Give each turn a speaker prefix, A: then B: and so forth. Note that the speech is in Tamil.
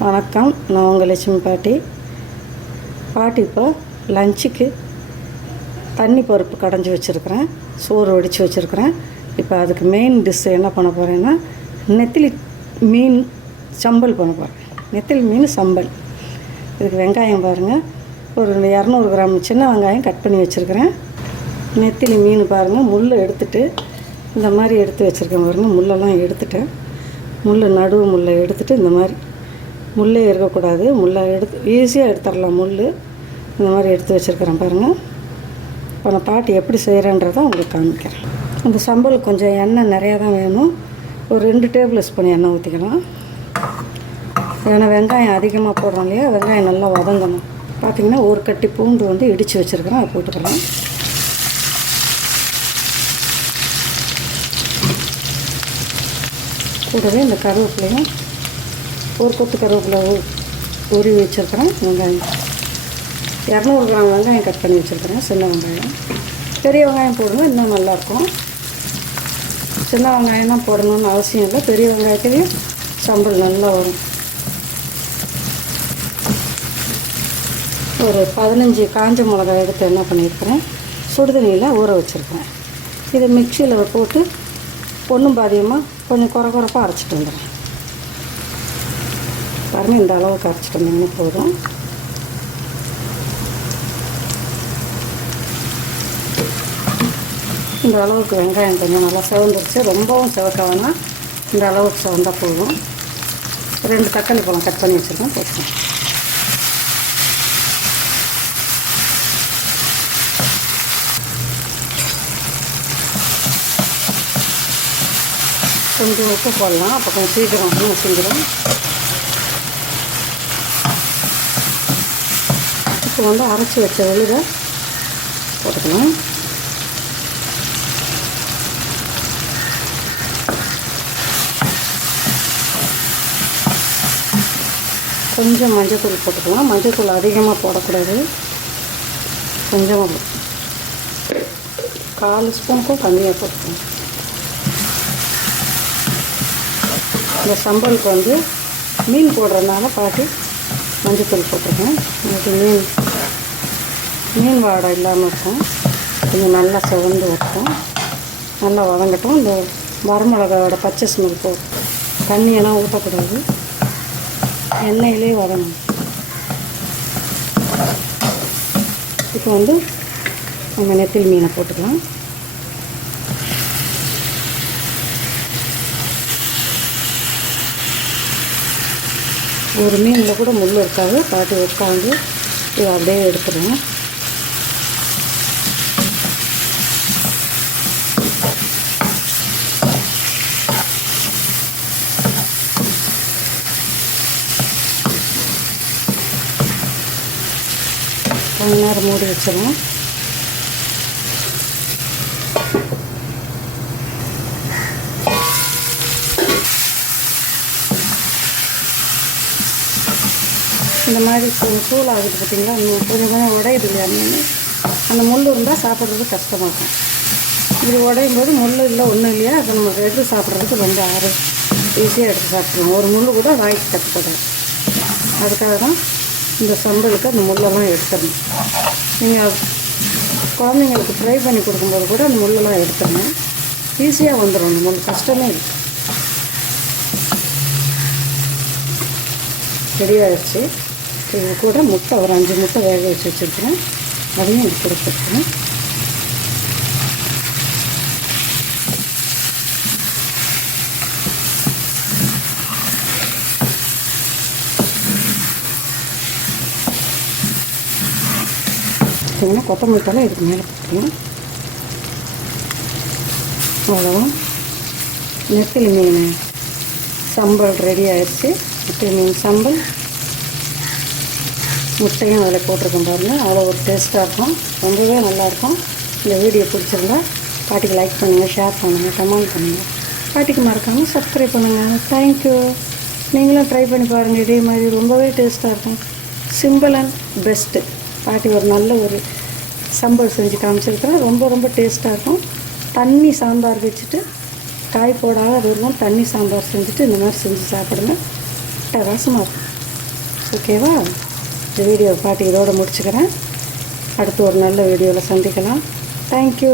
A: வணக்கம் நான் உங்கள் லட்சுமி பாட்டி. பாட்டி இப்போ லஞ்சுக்கு தண்ணி பருப்பு கடைஞ்சி வச்சுருக்கிறேன் சோறு வடித்து வச்சுருக்கிறேன். இப்போ அதுக்கு மெயின் டிஷ் என்ன பண்ண போகிறேன்னா நெத்திலி மீன் சம்பல் பண்ண போகிறேன் நெத்திலி மீன் சம்பல். இதுக்கு வெங்காயம் பாருங்கள் ஒரு இரநூறு கிராம் சின்ன வெங்காயம் கட் பண்ணி வச்சுருக்கிறேன். நெத்திலி மீன் பாருங்கள் முள் எடுத்துட்டு இந்த மாதிரி எடுத்து வச்சுருக்கேன் பாருங்கள் முள்ளெல்லாம் எடுத்துட்டேன். முள் நடுவு முள்ளை எடுத்துகிட்டு இந்த மாதிரி முள்ளே இருக்கக்கூடாது முள்ளை எடுத்து ஈஸியாக எடுத்துடலாம் முள் இந்த மாதிரி எடுத்து வச்சுருக்கிறேன் பாருங்கள் இப்போ நான் பாட்டி எப்படி செய்கிறேன்றதை உங்களுக்கு காமிக்கிறேன். அந்த சம்பல் கொஞ்சம் எண்ணெய் நிறையா தான் வேணும். ஒரு ரெண்டு டேபிள் ஸ்பூன் எண்ணெய் ஊற்றிக்கலாம் ஏன்னா வெங்காயம் அதிகமாக போடுறோம் இல்லையா? வெங்காயம் நல்லா வதங்கணும். பார்த்தீங்கன்னா ஒரு கட்டி பூண்டு வந்து இடித்து வச்சுருக்கிறேன். அதை போட்டுக்கலாம். கூடவே இந்த கருவேப்பிலையும் ஒரு கொத்து கருவேப்பிலை உருவி வச்சுருக்கிறேன் வெங்காயம். இரநூறு கிராம் வெங்காயம் கட் பண்ணி வச்சுருக்கிறேன் சின்ன வெங்காயம். பெரிய வெங்காயம் போடுங்க இன்னும் நல்லாயிருக்கும். சின்ன வெங்காயம் தான் போடணும்னு அவசியம் இல்லை. பெரிய வெங்காயத்துலேயும் சம்பல் நல்லா வரும். ஒரு பதினஞ்சு காஞ்ச மிளகாய் எடுத்து என்ன பண்ணியிருக்கிறேன் சுடுதண்ணியில் ஊற வச்சுருக்கிறேன். இதை மிக்சியில் போட்டு ஒன்றும் பாதியமாக கொஞ்சம் குறை குறைப்பாக அரைச்சிட்டு வந்துடுறேன். பாருங்கள் இந்த அளவுக்கு கரைச்சிட்டு வந்தீங்கன்னா போதும். இந்த அளவுக்கு வெங்காயம் கொஞ்சம் நல்லா செவந்துருச்சு. ரொம்பவும் செவக்க வேணாம். இந்த அளவுக்கு செவந்தால் போதும். ரெண்டு தக்காளி பழம் கட் பண்ணி வச்சுருக்கேன் போட்டுக்கேன் கொஞ்சம் உப்பு போடலாம். அப்போ கொஞ்சம் சீக்கிரம் இன்னும் செஞ்சிடும். இப்போ வந்து அரைச்சி வச்ச வெளியில் போட்டுக்கணும். கொஞ்சம் மஞ்சள்தூள் போட்டுக்கலாம். மஞ்சத்தூள் அதிகமாக போடக்கூடாது. கொஞ்சமாக கால் ஸ்பூனுக்கும் கம்மியாக போட்டுக்கணும். இந்த சம்பலுக்கு வந்து மீன் போடுறதுனால பாட்டி மஞ்சத்தூள் போட்டிருக்கேன். அது மீன் மீன் வாடை இல்லாமல் இருக்கும். கொஞ்சம் நல்லா செவந்து இருக்கும். நல்லா வதங்கட்டும். இந்த வரமிளகாவோட பச்சை ஸ்மெல் போ தண்ணியெல்லாம் ஊற்றக்கூடாது எண்ணெயிலே வதங்கணும். இப்போ வந்து நம்ம நெத்திலி மீனை போட்டுக்கலாம். ஒரு மீனில் கூட முள் இருக்காது. பாட்டி உட்காந்து இதை அப்படியே எடுத்துடுவோம் கொஞ்ச நேரம் மூடி வச்சிருவோம். இந்த மாதிரி கொஞ்சம் தூள் ஆகுது பார்த்தீங்களா? இன்னும் கொஞ்சம் கொஞ்சம் உடையுது இல்லையா மீன்? அந்த முள் இருந்தால் சாப்பிட்றது கஷ்டமாக இருக்கும் இது உடையும் போது முள் இல்லை ஒன்றும் இல்லையா? அதை நம்ம எடுத்து சாப்பிட்றதுக்கு ரொம்ப ஆறு ஈஸியாக எடுத்து சாப்பிட்ருவோம் ஒரு முள் கூட வாய்க்கு தட்டுப்படாது அதுக்காக தான் இந்த சம்பளுக்கு அந்த முள்ளெல்லாம் எடுத்துடணும். நீங்கள் குழந்தைங்களுக்கு ஃப்ரை பண்ணி கொடுக்கும்போது கூட அந்த முள்ளெல்லாம் எடுத்துடணும். ஈஸியாக வந்துடும் அந்த முள் கஷ்டமே இல்லை. ரெடி ஆகிடுச்சு இது கூட முட்டை ஒரு அஞ்சு முட்டை வேக வச்சு வச்சுருக்கிறேன். அதையும் இது கொடுத்துருக்கேன். பார்த்தீங்கன்னா கொத்தமல்லி தலை இதுக்கு மேலே போட்டுக்கலாம். அவ்வளோதான் நெத்திலி மீன் சம்பல் ரெடி ஆயிடுச்சு. நெத்திலி மீன் சம்பல். முட்டையும் அதில் போட்டிருக்கோம் பாருங்கள் அவ்வளோ ஒரு டேஸ்ட்டாக இருக்கும். ரொம்பவே நல்லாயிருக்கும் இந்த வீடியோ பிடிச்சிருந்தா பாட்டிக்கு லைக் பண்ணுங்கள் ஷேர் பண்ணுங்கள் கமெண்ட் பண்ணுங்கள் பாட்டிக்கு மறக்காமல் சப்ஸ்கிரைப் பண்ணுங்கள் தேங்க்யூ நீங்களும் ட்ரை பண்ணி பாருங்கள் இதே மாதிரி ரொம்பவே டேஸ்ட்டாக இருக்கும். சிம்பிள் அண்ட் பெஸ்ட்டு பாட்டி ஒரு நல்ல ஒரு சம்பல் செஞ்சு காமிச்சிருக்கிறேன் ரொம்ப ரொம்ப டேஸ்ட்டாக இருக்கும். தண்ணி சாம்பார் வச்சுட்டு காய் போடாத வெறும் தண்ணி சாம்பார் செஞ்சுட்டு இந்த மாதிரி செஞ்சு சாப்பிடுங்க. ரசமாக இருக்கும். ஓகேவா? இந்த வீடியோ பாட்டி இதோடு முடிச்சுக்கிறேன். அடுத்து ஒரு நல்ல வீடியோவில் சந்திக்கலாம். தேங்க்யூ